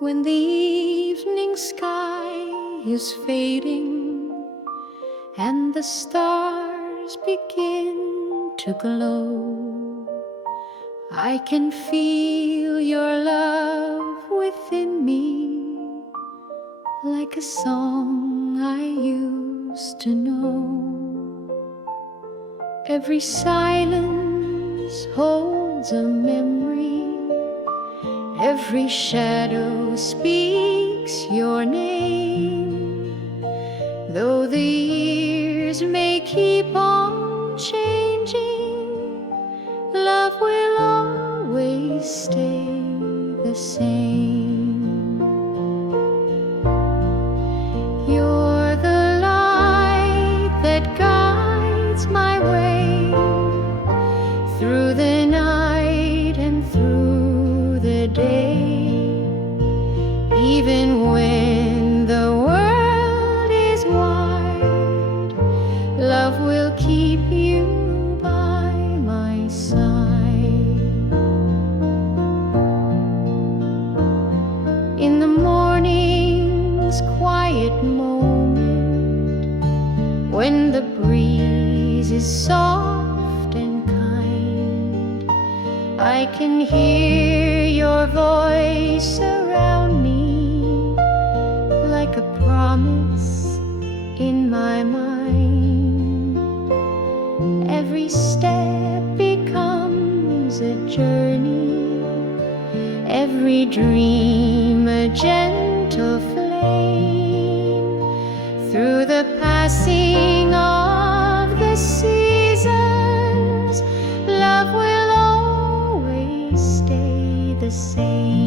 When the evening sky is fading and the stars begin to glow, I can feel your love within me, like a song I used to know. Every silence holds a memory, every shadow speaks your name. Though the years may keep on changing, love will always stay the same. You're the light that guides my way through the night and through the day. Even when the world is wide, love will keep you by my side. In the morning's quiet moment, when the breeze is soft and kind, I can hear your voice around me, like a promise in my mind. Every step becomes a journey, every dream a gentle flame. Through the passing of the seasons, love will always stay the same.